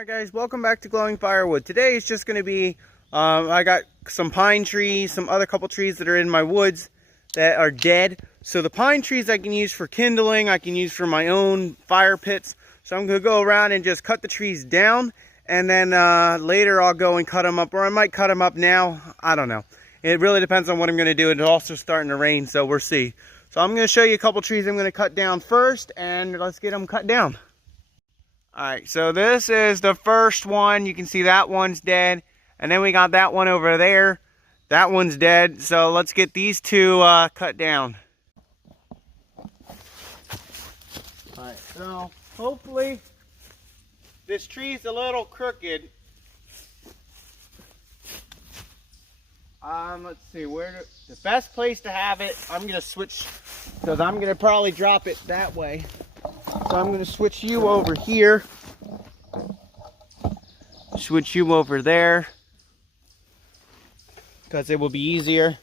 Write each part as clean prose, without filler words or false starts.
Alright guys, welcome back to Glowing Firewood. Today is just going to be, I got some pine trees, some other couple trees that are in my woods that are dead. So the pine trees I can use for kindling, I can use for my own fire pits. So I'm going to go around and just cut the trees down, and then later I'll go and cut them up, or I might cut them up now. I don't know. It really depends on what I'm going to do. It's also starting to rain, so we'll see. So I'm going to show you a couple trees I'm going to cut down first, and let's get them cut down. Alright, so this is the first one. You can see that one's dead. And then we got that one over there. That one's dead. So let's get these two cut down. Alright, so hopefully this tree's a little crooked. Let's see, the best place to have it, I'm going to switch, because I'm going to probably drop it that way. So I'm going to switch you over here, switch you over there, because it will be easier.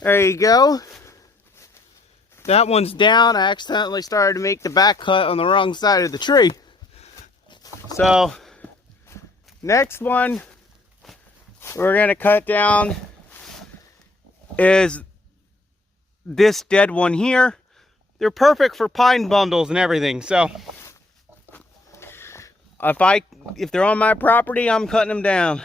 There you go. That one's down. I accidentally started to make the back cut on the wrong side of the tree. So, next one we're going to cut down is this dead one here. They're perfect for pine bundles and everything. So, if they're on my property, I'm cutting them down.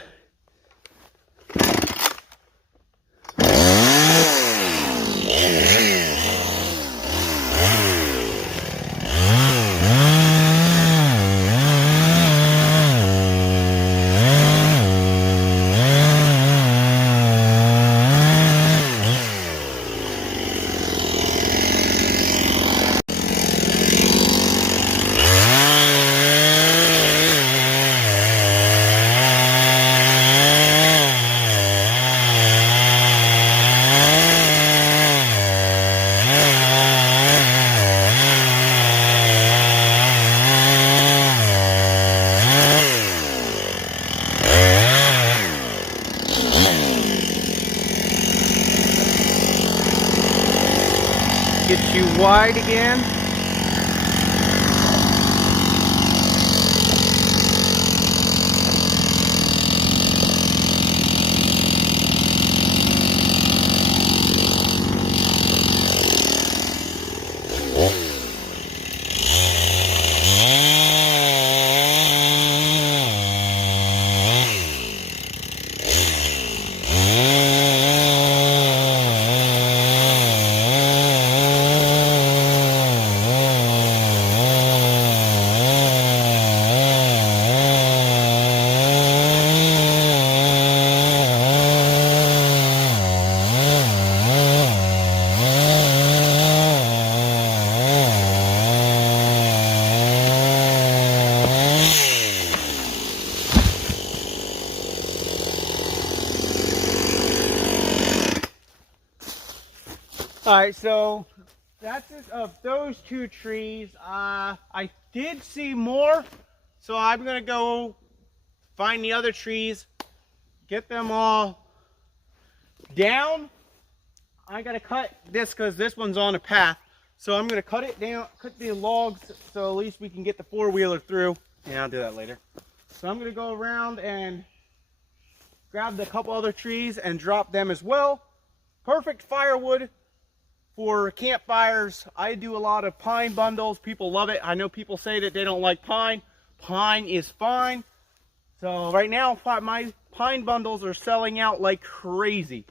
get you wide again. Alright, so that's it of those two trees. I did see more, so I'm going to go find the other trees, get them all down. I got to cut this because this one's on a path. So I'm going to cut it down, cut the logs, so at least we can get the four-wheeler through. Yeah, I'll do that later. So I'm going to go around and grab the couple other trees and drop them as well. Perfect firewood for campfires. I do a lot of pine bundles. People love it. I know people say that they don't like pine. Pine is fine. So right now, my pine bundles are selling out like crazy.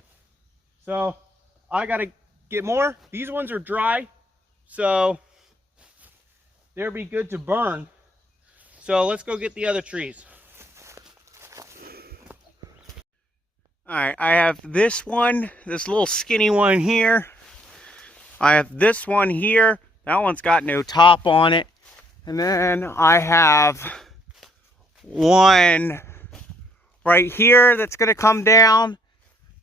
So I got to get more. These ones are dry, so they'll be good to burn. So let's go get the other trees. All right, I have this one, this little skinny one here. I have this one here. That one's got no top on it. And then I have one right here that's going to come down.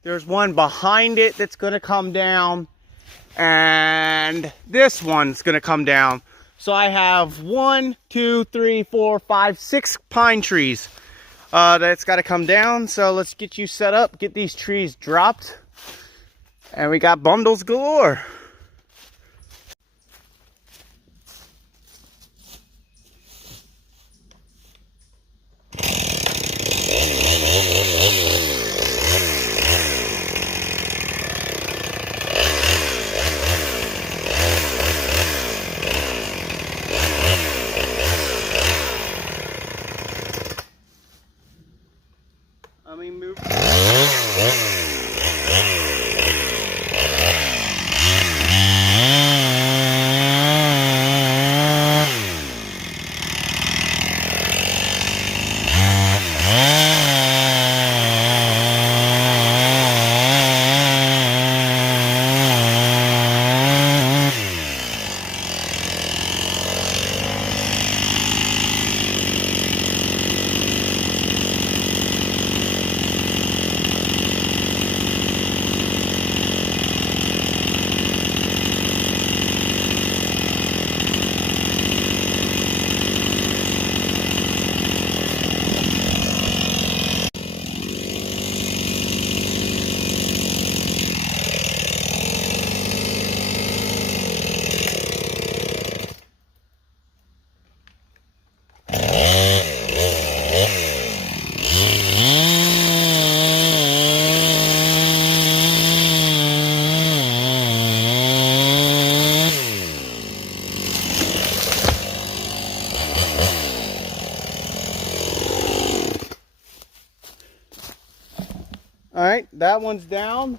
There's one behind it that's going to come down. And this one's going to come down. So I have 1, 2, 3, 4, 5, 6 pine trees that's got to come down. So let's get you set up, get these trees dropped. And we got bundles galore. All right, that one's down.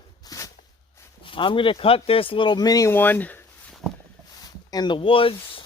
I'm gonna cut this little mini one in the woods.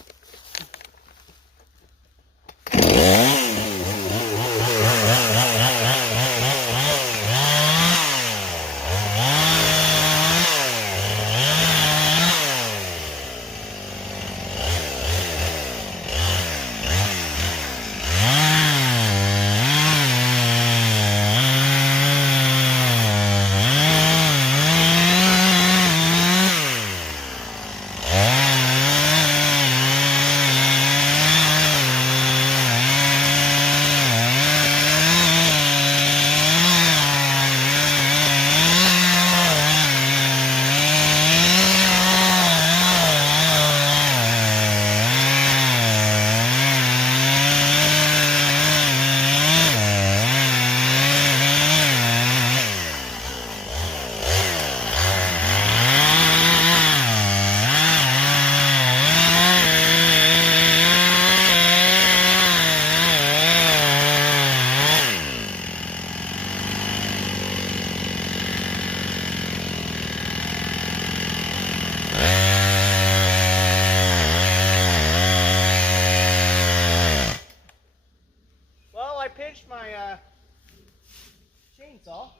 that's all.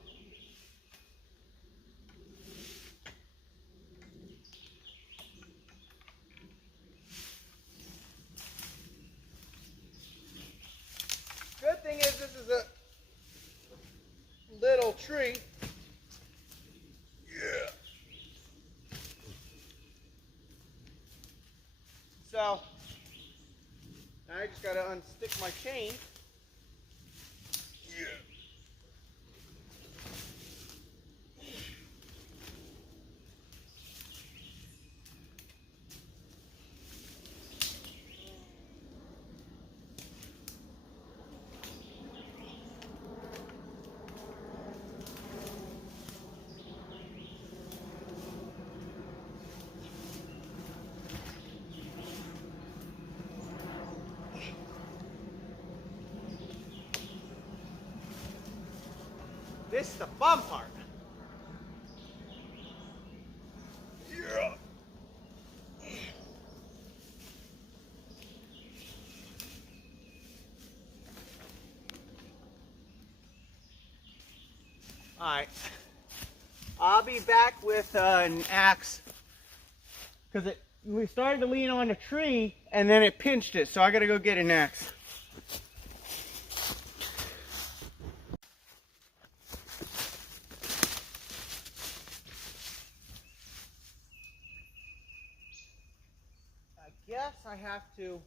Good thing is this is a little tree. Yeah. So now I just gotta unstick my chain. Yeah. This is the fun part. Yeah. Alright. I'll be back with an axe because we started to lean on a tree and then it pinched it, so I gotta go get an axe. I guess I have to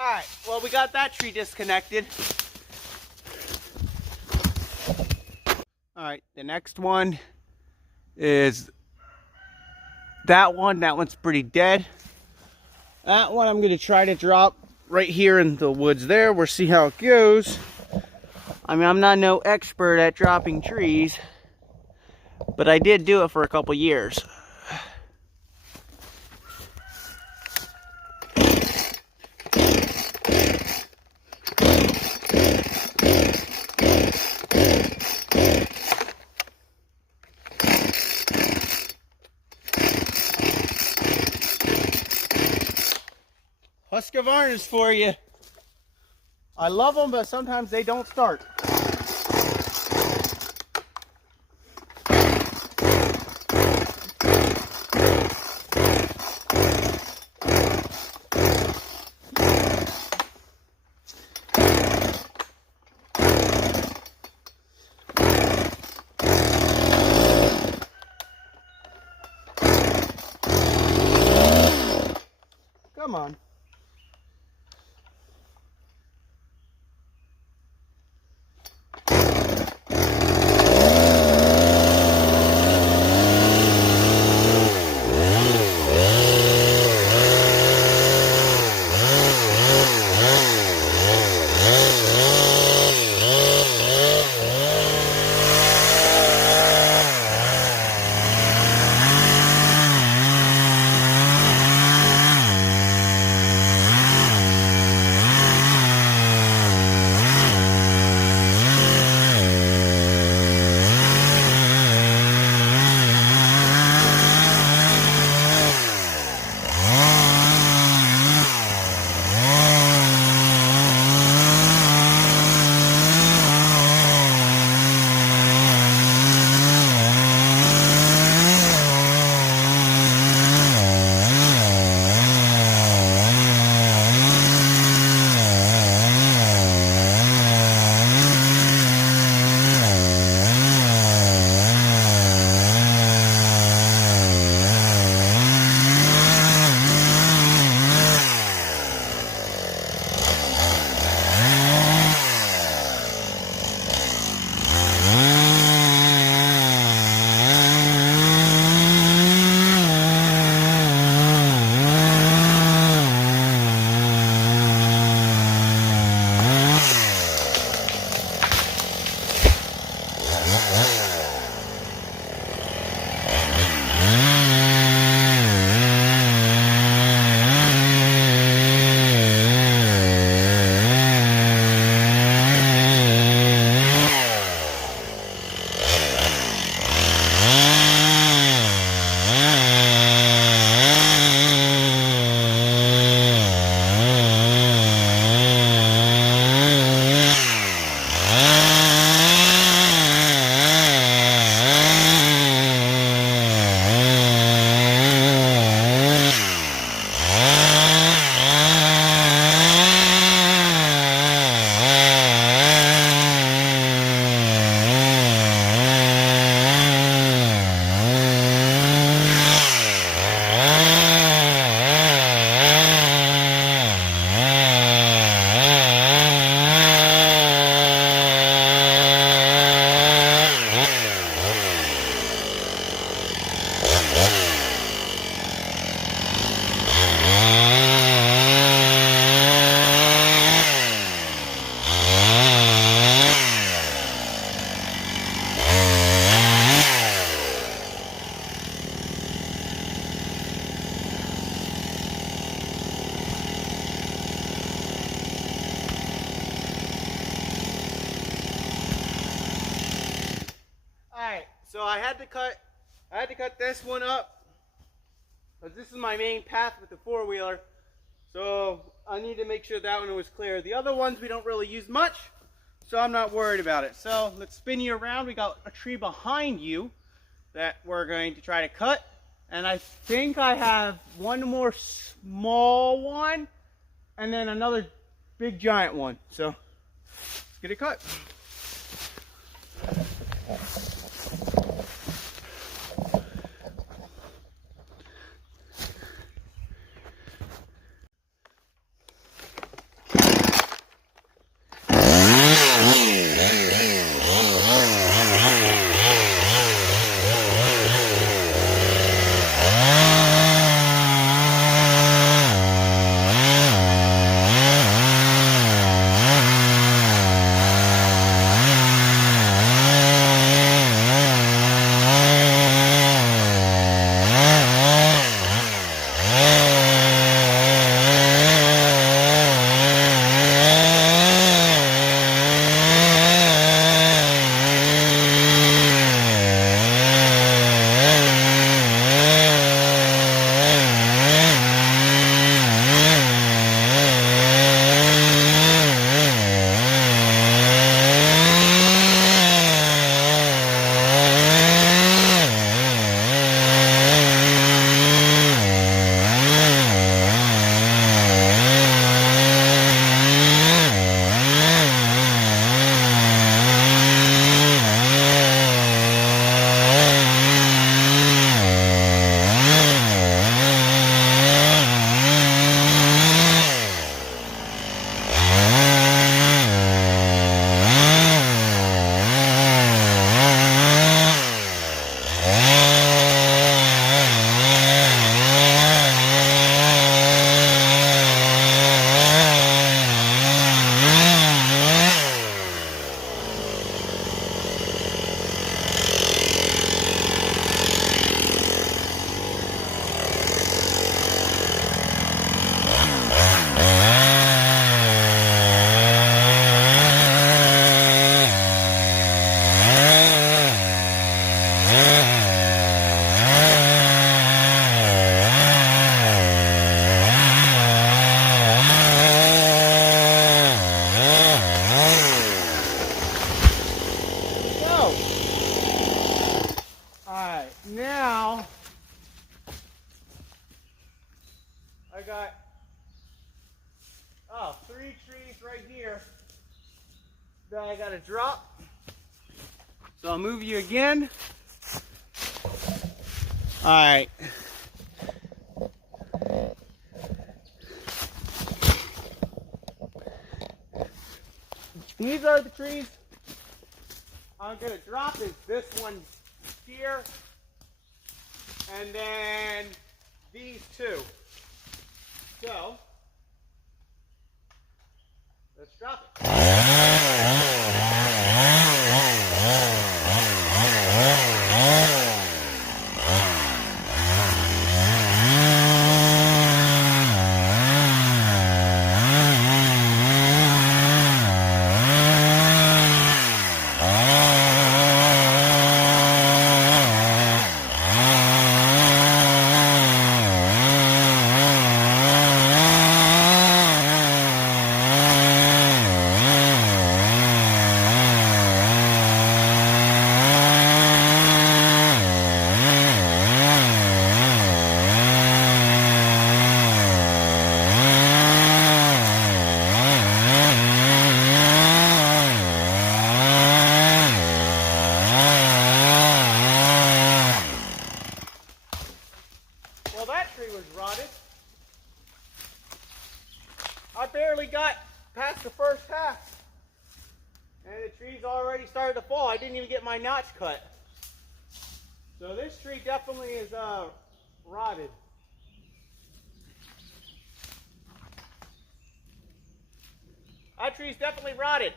Alright, well we got that tree disconnected. Alright, the next one is that one. That one's pretty dead. That one I'm going to try to drop right here in the woods there. We'll see how it goes. I mean, I'm not no expert at dropping trees, but I did do it for a couple years. Husqvarnas for you. I love them, but sometimes they don't start. Come on. So I had to cut this one up because this is my main path with the four-wheeler. So I need to make sure that one was clear. The other ones we don't really use much, so I'm not worried about it. So let's spin you around. We got a tree behind you that we're going to try to cut. And I think I have one more small one and then another big giant one. So let's get it cut. Now I got 3 trees right here that I gotta drop. So I'll move you again. Alright. These are the trees I'm gonna drop. Is this one here, and then these two. So let's drop it. Well, that tree was rotted. I barely got past the first half, and the tree's already started to fall. I didn't even get my notch cut. So this tree definitely is rotted. That tree's definitely rotted.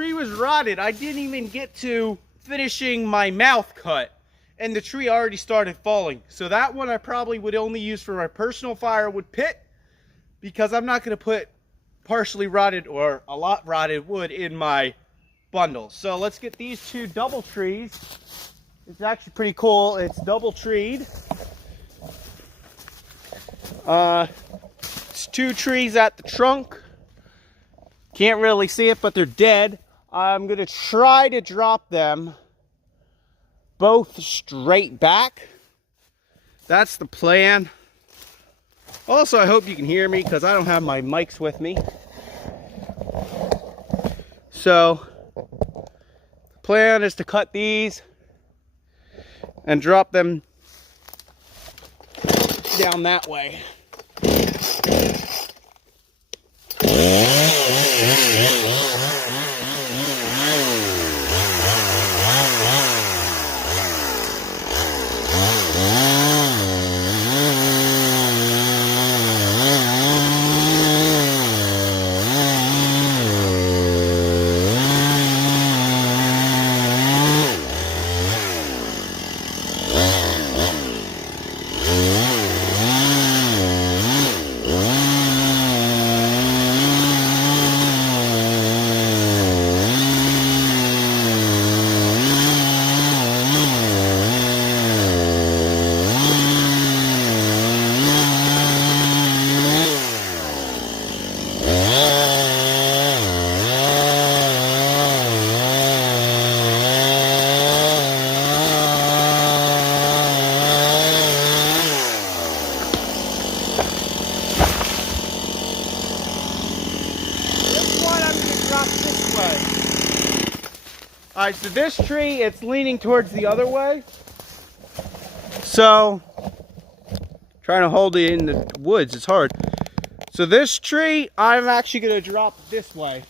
tree was rotted. I didn't even get to finishing my mouth cut, and the tree already started falling. So that one I probably would only use for my personal firewood pit, because I'm not going to put partially rotted or a lot rotted wood in my bundle. So let's get these two double trees. It's actually pretty cool. It's double treed. It's two trees at the trunk. Can't really see it, but they're dead. I'm going to try to drop them both straight back. That's the plan. Also, I hope you can hear me because I don't have my mics with me. So, the plan is to cut these and drop them down that way. Alright, so this tree, it's leaning towards the other way. So, trying to hold it in the woods, it's hard. So this tree, I'm actually going to drop this way.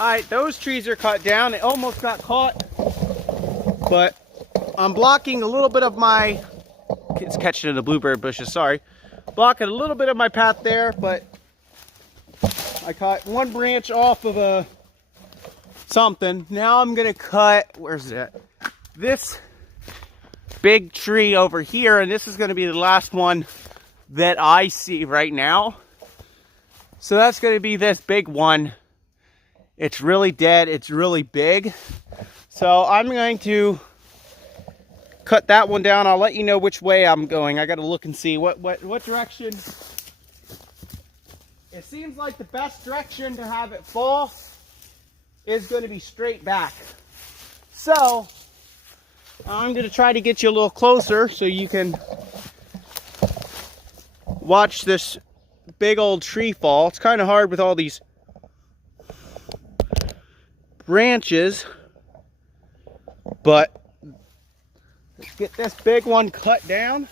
Alright, those trees are cut down. It almost got caught, but I'm blocking a little bit of my, it's catching in the blueberry bushes, sorry. Blocking a little bit of my path there, but I cut one branch off of a something. Now I'm gonna cut, where's that? This big tree over here, and this is gonna be the last one that I see right now. So that's gonna be this big one. It's really dead, it's really big. So I'm going to cut that one down. I'll let you know which way I'm going. I gotta look and see what direction. It seems like the best direction to have it fall is going to be straight back. So I'm going to try to get you a little closer so you can watch this big old tree fall. It's kind of hard with all these branches, but let's get this big one cut down.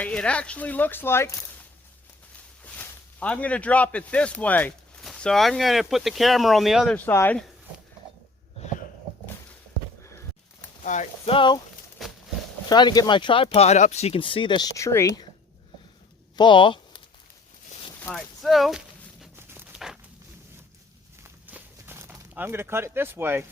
Alright, it actually looks like I'm going to drop it this way. So I'm going to put the camera on the other side. Alright, so try to get my tripod up so you can see this tree fall. Alright, so I'm going to cut it this way.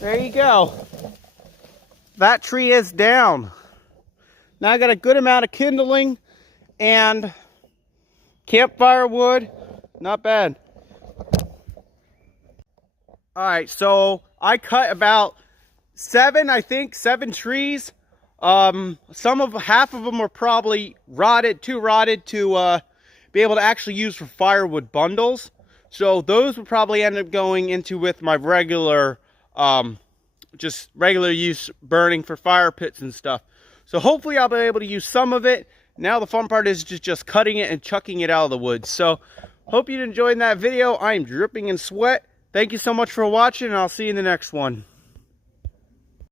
There you go. That tree is down. Now I got a good amount of kindling and campfire wood. Not bad. Alright, so I cut about seven trees. Half of them were probably rotted, too rotted to be able to actually use for firewood bundles. So those would probably end up going into with my regular just regular use burning for fire pits and stuff. So hopefully I'll be able to use some of it. Now the fun part is just cutting it and chucking it out of the woods. So hope you enjoyed that video. I am dripping in sweat. Thank you so much for watching, and I'll see you in the next one.